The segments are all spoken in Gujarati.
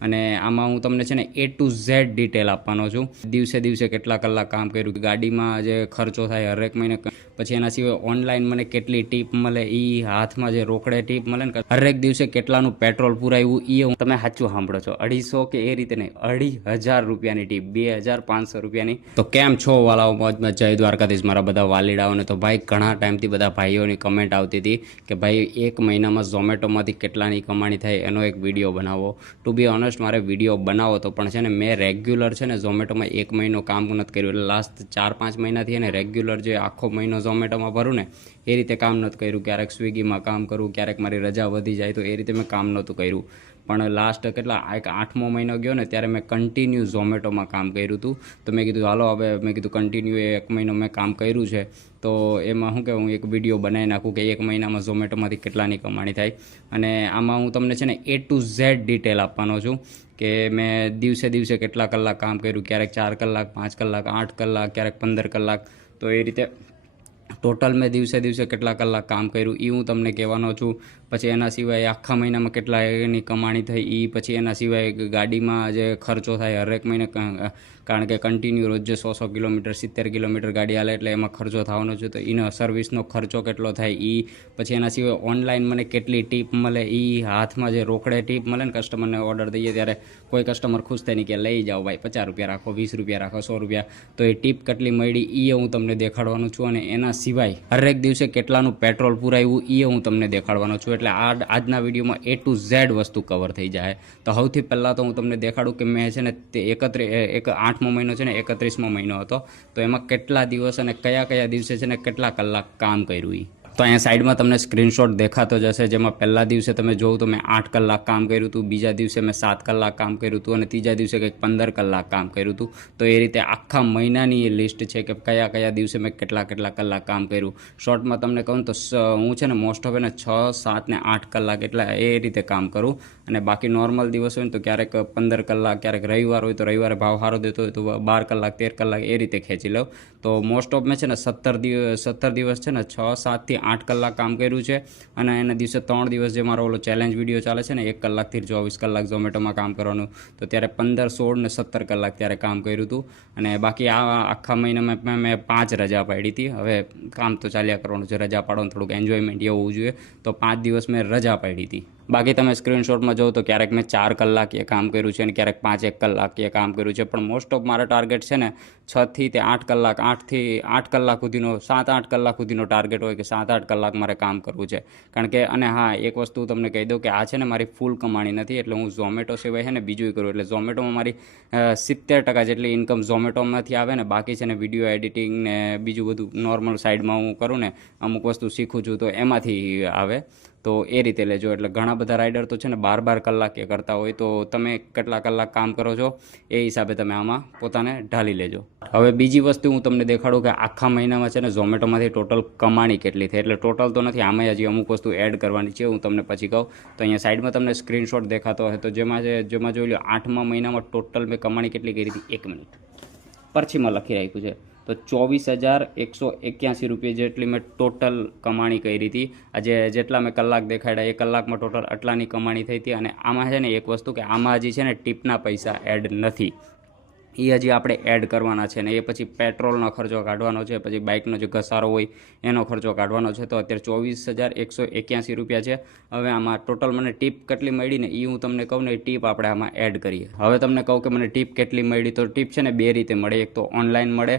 અને આમાં હું તમને છે ને A to Z ડિટેલ આપવાનો છું. દિવસે દિવસે કેટલા કલાક કામ કર્યું, ગાડીમાં જે ખર્ચો થાય હરેક મહિને, પછી એના સિવાય ઓનલાઈન મને કેટલી ટીપ મળે, એ હાથમાં જે રોકડે ટીપ મળે ને, હરેક દિવસે કેટલાનું પેટ્રોલ પુરાવ્યું, એ તમે સાચું સાંભળો છો. 250 કે એ રીતે નહીં, 2500 રૂપિયાની ટીપ, 2500 રૂપિયાની. તો કેમ છો વાલાઓ, મોજમાં? જય દ્વારકાધીશ મારા બધા વાલીડાઓને. તો ભાઈ ઘણા ટાઈમથી બધા ભાઈઓની કમેન્ટ આવતી હતી કે ભાઈ એક મહિનામાં ઝોમેટોમાંથી કેટલાની કમાણી થાય એનો એક વિડીયો બનાવો. ટુ બી ઓનેસ્ટ મારે વિડીયો બનાવો તો પણ છે ને મેં રેગ્યુલર છે ને ઝોમેટોમાં એક મહિનો કામ નથી કર્યું. એટલે લાસ્ટ 4-5 મહિનાથી ને રેગ્યુલર જે આખો મહિનો ઝોમેટોમાં ભરું ને એ રીતે કામ નથી કર્યું. ક્યારેક સ્વિગીમાં કામ કરું, ક્યારેક મારી રજા વધી જાય તો એ રીતે મેં કામ નહોતું કર્યું. પણ લાસ્ટ કેટલા 8મો મહિનો ગયો ને ત્યારે મેં કન્ટિન્યુ ઝોમેટોમાં કામ કર્યું હતું. તો મેં કીધું હાલો હવે મેં કીધું કન્ટિન્યુ એક મહિનો મેં કામ કર્યું છે તો એમાં શું કે હું એક વિડીયો બનાવી નાખું કે એક મહિનામાં ઝોમેટોમાંથી કેટલાની કમાણી થાય. અને આમાં હું તમને છે ને A to Z ડિટેલ આપવાનો છું કે મેં દિવસે દિવસે કેટલા કલાક કામ કર્યું, ક્યારેક 4 કલાક, 5 કલાક, 8 કલાક, ક્યારેક 15 કલાક. તો એ રીતે ટોટલ મેં દિવસે દિવસે કેટલા કલાક કામ કર્યું એ હું તમને કહેવાનો છું. પછી એના સિવાય આખા મહિનામાં કેટલા એની કમાણી થઈ એ, પછી એના સિવાય ગાડીમાં જે ખર્ચો થાય હરેક મહિને, કારણ કે કન્ટિન્યુ રોજ 100 કિલોમીટર 70 કિલોમીટર ગાડી હાલે એટલે એમાં ખર્ચો થવાનો છે. તો એનો સર્વિસનો ખર્ચો કેટલો થાય એ, પછી એના સિવાય ઓનલાઈન મને કેટલી ટીપ મળે, એ હાથમાં જે રોકડે ટીપ મળે ને, કસ્ટમરને ઓર્ડર દઈએ ત્યારે કોઈ કસ્ટમર ખુશ થાય નહીં કે લઈ જાઓ ભાઈ 50 રૂપિયા રાખો, 20 રૂપિયા રાખો, 100 રૂપિયા. તો એ ટીપ કેટલી મળી એ હું તમને દેખાડવાનું છું. અને એના સિવાય હરેક દિવસે કેટલાનું પેટ્રોલ પુરાવ્યું એ હું તમને દેખાડવાનો છું. એટલે આજના વિડીયોમાં A to Z વસ્તુ કવર થઈ જાય. તો સૌથી પહેલાં તો હું તમને દેખાડું કે મેં છે ને તે 8મો મહિનો છે ને 31મો મહિનો હતો, તો એમાં કેટલા દિવસ અને કયા કયા દિવસે છે ને કેટલા કલાક કામ કર્યું એ. તો અહીંયા સાઈડમાં તમને સ્ક્રીનશોટ દેખાતો જ હશે, જેમાં પહેલા દિવસે તમે જોવું તો મેં 8 કલાક કામ કર્યું હતું, બીજા દિવસે મેં 7 કલાક કામ કર્યું હતું અને ત્રીજા દિવસે કંઈક 15 કલાક કામ કર્યું હતું. તો એ રીતે આખા મહિનાની એ લિસ્ટ છે કે કયા કયા દિવસે મેં કેટલા કલાક કામ કર્યું. શોર્ટમાં તમને કહું તો હું છે ને મોસ્ટ ઓફ એને 6, 7 ને 8 કલાક એટલા એ રીતે કામ કરું. અને બાકી નોર્મલ દિવસ હોય ને તો ક્યારેક 15 કલાક, ક્યારેક રવિવાર હોય તો રવિવારે ભાવ સારો દેતો હોય તો 12 કલાક 13 કલાક એ રીતે ખેંચી લઉં. તો મોસ્ટ ઓફ મેં છે ને 17 દિવસ છે ને 6, 7 થી 8 કલાક કામ કર્યું છે. અને એના દિવસે 3 દિવસ જે મારો ઓલો ચેલેન્જ વિડીયો ચાલે છે ને 1 કલાકથી 24 કલાક ઝોમેટોમાં કામ કરવાનું, તો ત્યારે 15, 16 ને 17 કલાક ત્યારે કામ કર્યું હતું. અને બાકી આ આખા મહિનામાં મેં 5 રજા પાડી હતી. હવે કામ તો ચાલ્યા કરવાનું છે, રજા પાડવાનું થોડુંક એન્જોયમેન્ટ એવું હોવું જોઈએ. તો 5 દિવસ મેં રજા પાડી હતી. બાકી તમે સ્ક્રીનશોટમાં જોવો તો ક્યારેક મેં 4 કલાક એ કામ કર્યું છે અને ક્યારેક 5 કલાક એ કામ કર્યું છે. પણ મોસ્ટ ઓફ મારા ટાર્ગેટ છે ને 6 થી 8 કલાક, 8 થી 8 કલાક સુધીનો, 7-8 કલાક સુધીનો ટાર્ગેટ હોય કે 7-8 કલાક મારે કામ કરવું છે. કારણ કે અને હા, એક વસ્તુ તમને કહી દઉં કે આ છે ને મારી ફૂલ કમાણી નથી. એટલે હું ઝોમેટો સિવાય છે ને બીજું કરું. એટલે ઝોમેટોમાં મારી 70% જેટલી ઇન્કમ ઝોમેટોમાંથી આવે ને, બાકી છે ને વિડીયો એડિટિંગ ને બીજું બધું નોર્મલ સાઈડમાં હું કરું ને, અમુક વસ્તુ શીખું છું તો એમાંથી આવે. તો એ રીતે લેજો. એટલે ઘણા બધા રાઇડર તો છે ને 12 કલાક એ કરતા હોય. તો તમે કેટલા કલાક કામ કરો છો એ હિસાબે તમે આમાં પોતાને ઢાલી લેજો. હવે બીજી વસ્તુ હું તમને દેખાડું કે આખા મહિનામાં છે ને ઝોમેટોમાંથી ટોટલ કમાણી કેટલી થઈ. એટલે ટોટલ તો નથી, આમાં હજી અમુક વસ્તુ એડ કરવાની છે, હું તમને પછી કહું. તો અહીંયા સાઈડમાં તમને સ્ક્રીનશોટ દેખાતો હશે, તો જેમાં જોઈ લો 8મા મહિનામાં ટોટલ મેં કમાણી કેટલી કરી હતી. 1 મિનિટ પરચીમાં લખી રાખ્યું છે. તો 24,181 રૂપિયા જેટલી મેં ટોટલ કમાણી કરી હતી. આજે જેટલા મેં કલાક દેખાડ્યા એ કલાકમાં ટોટલ આટલાની કમાણી થઈ હતી. અને આમાં છે ને એક વસ્તુ કે આમાં હજી છે ને ટિપના પૈસા એડ નથી, એ હજી આપણે એડ કરવાના છે. ને એ પછી પેટ્રોલનો ખર્ચો કાઢવાનો છે, પછી બાઇકનો જે ઘસારો હોય એનો ખર્ચો કાઢવાનો છે. તો અત્યારે 24,181 રૂપિયા છે. હવે આમાં ટોટલ મને ટીપ કેટલી મળી ને એ હું તમને કહું ને, એ ટીપ આપણે આમાં એડ કરીએ. હવે તમને કહું કે મને ટીપ કેટલી મળી, તો ટીપ છે ને 2 રીતે મળે. એક તો ઓનલાઈન મળે,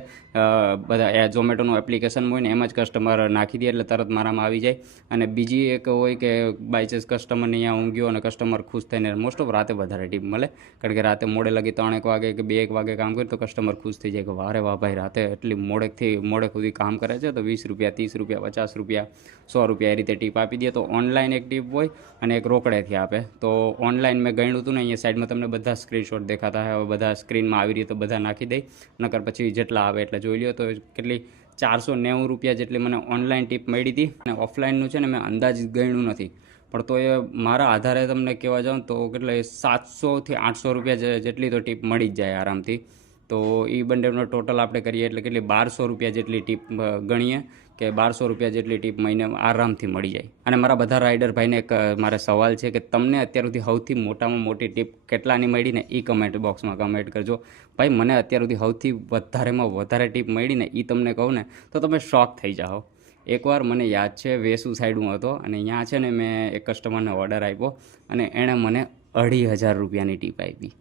બધા ઝોમેટોનું એપ્લિકેશન હોય ને એમ જ કસ્ટમર નાખી દે એટલે તરત મારામાં આવી જાય. અને બીજી એક હોય કે બાય ચાન્સ કસ્ટમરને અહીંયા ઊંઘ્યો અને કસ્ટમર ખુશ થઈને, મોસ્ટ ઓફ રાતે વધારે ટીપ મળે, કારણ કે રાતે મોડે લગી 3-1 વાગે કે 2-1 વાગે કામ કરે તો કસ્ટમર ખુશ થઈ જાય કે વારે વાહ ભાઈ રાતે એટલી મોડે સુધી કામ કરે છે, તો 20 રૂપિયા, 30 રૂપિયા, 50 રૂપિયા, 100 રૂપિયા એ રીતે ટીપ આપી દે. તો ઓનલાઈન એક ટીપ હોય અને એક રોકડેથી આપે. તો ઓનલાઈન મેં ગણ્યું હતું ને, અહીંયા સાઈડમાં તમને બધા સ્ક્રીનશોટ દેખાતા હોય. હવે બધા સ્ક્રીનમાં આવી રીતે બધા નાખી દઈ, નકર પછી જેટલા આવે એટલે જોઈ લ્યો. તો કેટલી 490 રૂપિયા જેટલી મને ઓનલાઈન ટીપ મળી હતી. અને ઓફલાઈનનું છે ને મેં અંદાજિત ગણ્યું નથી, પણ તો એ મારા આધારે તમને કહેવા જાઉં તો કેટલે 700 થી 800 રૂપિયા જેટલી તો ટીપ મળી જ જાય આરામથી. તો એ બંનેનો ટોટલ આપણે કરીએ એટલે કેટલી 1200 રૂપિયા જેટલી ટીપ ગણીએ કે 1200 રૂપિયા જેટલી ટીપ મહિને આરામથી મળી જાય. અને મારા બધા રાઇડર ભાઈને એક મારે સવાલ છે કે તમને અત્યાર સુધી સૌથી મોટામાં મોટી ટીપ કેટલાની મળી ને એ કમેન્ટ બોક્સમાં કમેન્ટ કરજો. ભાઈ મને અત્યાર સુધી સૌથી વધારેમાં વધારે ટીપ મળી ને એ તમને કહું ને તો તમે શોક થઈ જાઓ. એકવાર મને યાદ છે વેસુ સાઈડ હું હતો અને ત્યાં છે ને મેં એક કસ્ટમરને ઓર્ડર આપ્યો અને એણે મને 2500 રૂપિયાની ટીપ આપી.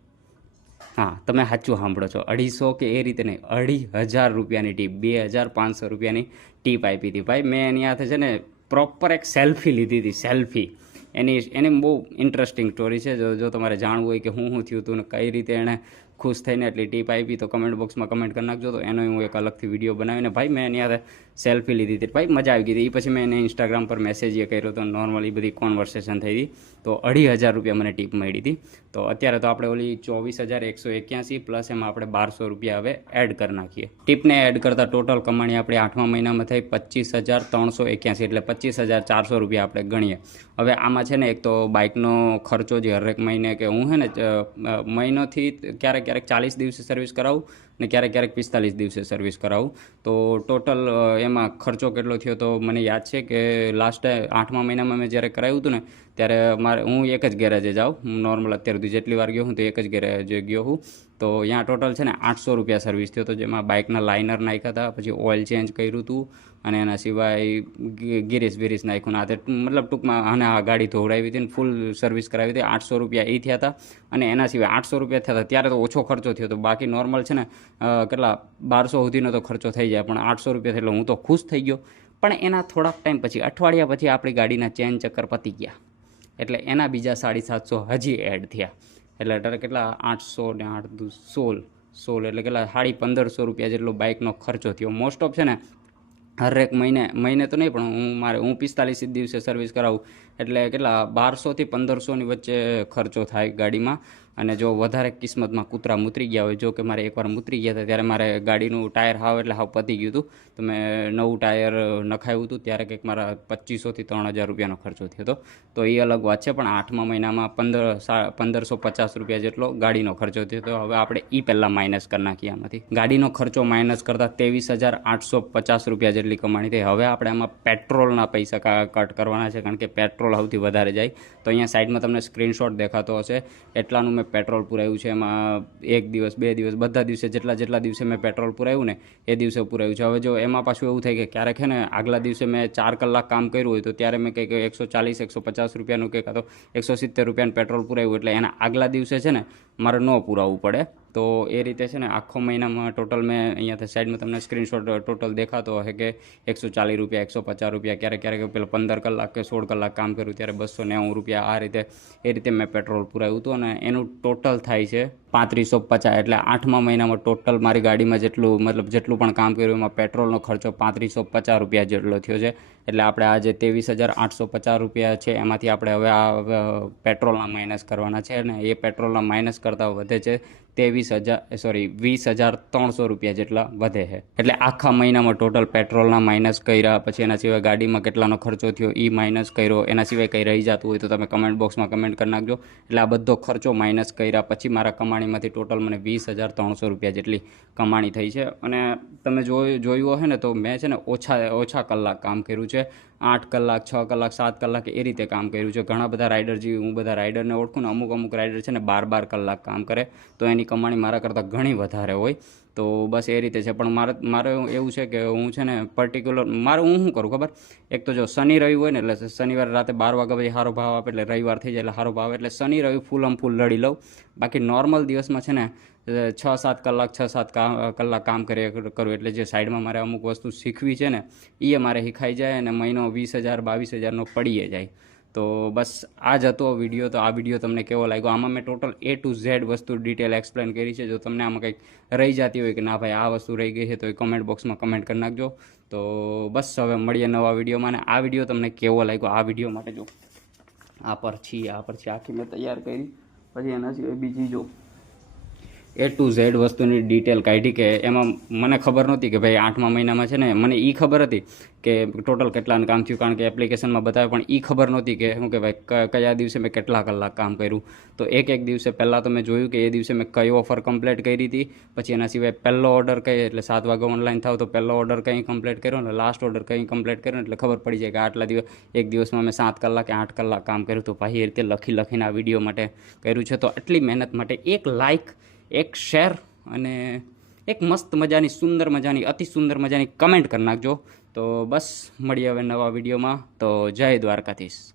હા, તમે સાચું સાંભળો છો, 250 કે એ રીતે નહીં, 2500 રૂપિયાની ટીપ, 2500 રૂપિયાની ટીપ આપી હતી. ભાઈ મેં એની હાથે છે ને પ્રોપર એક સેલ્ફી લીધી હતી, સેલ્ફી. એની બહુ ઇન્ટરેસ્ટિંગ સ્ટોરી છે. જો તમારે જાણવું હોય કે શું થયું હતું ને કઈ રીતે એણે ખુશ થઈને એટલી ટીપ આપી તો કમેન્ટ બોક્સમાં કમેન્ટ કરી નાખજો. તો એનો હું એક અલગથી વિડીયો બનાવીને ભાઈ મેં એની હાથે સેલ્ફી લીધી હતી. ભાઈ મજા આવી ગઈ હતી. એ પછી મેં એને ઇન્સ્ટાગ્રામ પર મેસેજ એ કર્યો હતો, નોર્મલી બધી કોન્વર્સેશન થઈ હતી. તો 2500 રૂપિયા મને ટીપ મળી હતી. તો અત્યારે તો આપણે ઓલી 24,181 પ્લસ એમાં આપણે 1200 રૂપિયા હવે એડ કરી નાખીએ. ટીપને એડ કરતાં ટોટલ કમાણી આપણી 8મા મહિનામાં થઈ 25,381, એટલે 25,400 રૂપિયા આપણે ગણીએ. હવે આમાં છે ને એક તો બાઇકનો ખર્ચો જે હરેક મહિને કે હું છે ને મહિનોથી ક્યારેક 40 દિવસે સર્વિસ કરાવું ને ક્યારેક 45 દિવસે સર્વિસ કરાવું. તો ટોટલ એમાં ખર્ચો કેટલો થયો તો મને યાદ છે કે લાસ્ટ 8મા મહિનામાં મેં જ્યારે કરાવ્યું હતું ને ત્યારે હું એક જ ગેરેજે જાઉં. નોર્મલ અત્યાર સુધી જેટલી વાર ગયો હું તો એક જ ગેરેજે ગયો હું. તો ત્યાં ટોટલ છે ને 800 રૂપિયા સર્વિસ થયો હતો, જેમાં બાઇકના લાઇનર નાખ્યા હતા, પછી ઓઇલ ચેન્જ કર્યું હતું અને એના સિવાય ગિરીસ નાખ્યું ને મતલબ ટૂંકમાં આને આ ગાડી ધોવડાવી હતી ને ફૂલ સર્વિસ કરાવી હતી. 800 રૂપિયા એ થયા હતા અને એના સિવાય 800 રૂપિયા થયા હતા. ત્યારે તો ઓછો ખર્ચો થયો હતો, બાકી નોર્મલ છે ને કેટલા 1200 સુધીનો તો ખર્ચો થઈ જાય, પણ 800 રૂપિયા એટલે હું તો ખુશ થઈ ગયો. પણ એના થોડાક ટાઈમ પછી, અઠવાડિયા પછી આપણી ગાડીના ચેન ચક્કર પતી ગયા, એટલે એના બીજા 750 હજી એડ થયા. એટલે અત્યારે કેટલા 800 ને 8 16 એટલે કેટલા 1550 રૂપિયા જેટલો બાઇકનો ખર્ચો થયો. મોસ્ટ ઓફ છે ને હરેક મહિને તો નહીં પણ હું 45 દિવસે સર્વિસ કરાવું એટલે કેટલા 1200 થી 1500ની વચ્ચે ખર્ચો થાય ગાડીમાં. અને જો વધારે કિસ્મતમાં કૂતરા મૂતરી ગયા હોય, જો કે મારે એકવાર મૂતરી ગયા હતા ત્યારે મારે ગાડીનું ટાયર હાવ પતી ગયું હતું, તો મેં નવું ટાયર નખાવ્યું હતું ત્યારે કંઈક મારા 2500 થી 3000 રૂપિયાનો ખર્ચો થયો હતો. તો એ અલગ વાત છે. પણ 8મા મહિનામાં 1550 રૂપિયા જેટલો ગાડીનો ખર્ચો થયો હતો. હવે આપણે એ પહેલાં માઇનસ કરી નાખીએ આમાંથી. ગાડીનો ખર્ચો માઇનસ કરતાં 23,850 રૂપિયા જેટલી કમાણી થઈ. હવે આપણે આમાં પેટ્રોલના પૈસા કટ કરવાના છે, કારણ કે પેટ્રોલ સૌથી વધારે જાય. તો અહીંયા સાઈડમાં તમને સ્ક્રીનશોટ દેખાતો હશે, એટલાનું મેં પેટ્રોલ પુરાવ્યું છે. એમાં 1 દિવસ 2 દિવસ બધા દિવસે જેટલા દિવસે મેં પેટ્રોલ પુરાવ્યું ને એ દિવસે પુરાવ્યું છે. હવે જો એમાં પાછું એવું થાય કે ક્યારેક છે ને આગલા દિવસે મેં 4 કલાક કામ કર્યું હોય તો ત્યારે મેં કંઈક 140-150 રૂપિયાનું કંઈક તો 170 રૂપિયાનું પેટ્રોલ પુરાવ્યું, એટલે એના આગલા દિવસે છે ને મારે ન પુરાવવું પડે. તો એ રીતે છે ને આખો મહિનામાં ટોટલ મેં અહીંયાથી સાઈડમાં તમને સ્ક્રીનશોટ ટોટલ દેખાતો હશે કે 140 રૂપિયા 150 રૂપિયા, ક્યારેક પેલા 15 કલાક કે 16 કલાક કામ કર્યું ત્યારે 290 રૂપિયા, એ રીતે મેં પેટ્રોલ પુરાવ્યું હતું. અને એનું ટોટલ થાય છે 3550. એટલે 8મા મહિનામાં ટોટલ મારી ગાડીમાં જેટલું પણ કામ કર્યું એમાં પેટ્રોલનો ખર્ચો 3550 રૂપિયા જેટલો થયો છે. એટલે આપણે આ જે 23,850 રૂપિયા છે એમાંથી આપણે હવે આ પેટ્રોલના માઇનસ કરવાના છે, અને એ પેટ્રોલના માઇનસ કરતાં વધે છે 20,300 રૂપિયા જેટલા વધે છે. એટલે આખા મહિનામાં ટોટલ પેટ્રોલના માઇનસ કર્યા, પછી એના સિવાય ગાડીમાં કેટલાનો ખર્ચો થયો એ માઇનસ કર્યો, એના સિવાય કંઈ રહી જતું હોય તો તમે કમેન્ટ બોક્સમાં કમેન્ટ કરી નાખજો. એટલે આ બધો ખર્ચો માઇનસ કર્યા પછી મારા કમાણીમાંથી ટોટલ મને 20,300 રૂપિયા જેટલી કમાણી થઈ છે. અને તમે જોયું હશે ને તો મેં છે ને ઓછા કલાક કામ કર્યું છે. 8 કલાક 6 કલાક 7 કલાક એ રીતે કામ કર્યું છે. ઘણા બધા રાઇડર હું બધા રાઇડરને ઓળખું ને, અમુક રાઇડર છે ને 12 કલાક કામ કરે તો એની કમાણી મારા કરતાં ઘણી વધારે હોય. તો બસ એ રીતે છે. પણ મારે એવું છે કે હું છે ને પર્ટિક્યુલર હું શું કરું ખબર, એક તો જો શનિ રવિ હોય ને એટલે શનિવારે રાતે 12 વાગ્યા પછી સારો ભાવ આપે એટલે રવિવાર થઈ જાય એટલે સારો ભાવ, એટલે શનિ રવિ ફૂલ લડી લઉં. બાકી નોર્મલ દિવસમાં છે ને 6-7 કલાક કામ કરું. એટલે જે સાઈડમાં મારે અમુક વસ્તુ શીખવી છે ને એ મારે શીખાઈ જાય અને મહિનો 20,000-22,000નો પડીએ જાય. તો બસ આ જ હતો વિડીયો. તો આ વિડીયો તમને કેવો લાગ્યો? આમાં મેં ટોટલ A to Z વસ્તુ ડિટેલ એક્સપ્લેન કરી છે. જો તમને આમાં કંઈક રહી જતી હોય કે ના ભાઈ આ વસ્તુ રહી ગઈ છે તો એ કમેન્ટ બોક્સમાં કમેન્ટ કરી નાખજો. તો બસ હવે મળીએ નવા વિડીયોમાં. અને આ વિડીયો તમને કેવો લાગ્યો? આ વિડીયો માટે જો આ પર આખી મેં તૈયાર કરી, પછી એના સિવાય બીજી જો એ ટુ ઝેડ વસ્તુની ડિટેલ કાઢી કે એમાં મને ખબર નહોતી કે ભાઈ 8મા મહિનામાં છે ને, મને એ ખબર હતી કે ટોટલ કેટલાનું કામ થયું, કારણ કે એપ્લિકેશનમાં બતાવે, પણ એ ખબર નહોતી કે શું કે ભાઈ કયા દિવસે મેં કેટલા કલાક કામ કર્યું. તો એક દિવસે પહેલાં તો મેં જોયું કે એ દિવસે મેં કઈ ઓફર કમ્પ્લીટ કરી હતી, પછી એના સિવાય પહેલો ઓર્ડર કઈ, એટલે 7 વાગે ઓનલાઈન થાવ તો પહેલો ઓર્ડર કંઈ કમ્પ્લીટ કર્યો ને લાસ્ટ ઓર્ડર કંઈ કમ્પ્લીટ કર્યો, એટલે ખબર પડી જાય કે આટલા દિવસ, એક દિવસમાં મેં 7 કલાક કે 8 કલાક કામ કર્યું. તો ભાઈ એ રીતે લખીને આ વિડીયો માટે કર્યું છે. તો આટલી મહેનત માટે એક લાઇક, એક શેર અને એક મસ્ત મજાની, સુંદર મજાની, અતિ સુંદર મજાની કમેન્ટ કરી નાખજો. તો બસ મળીએ હવે નવા વિડીયોમાં. તો જય દ્વારકાધીશ.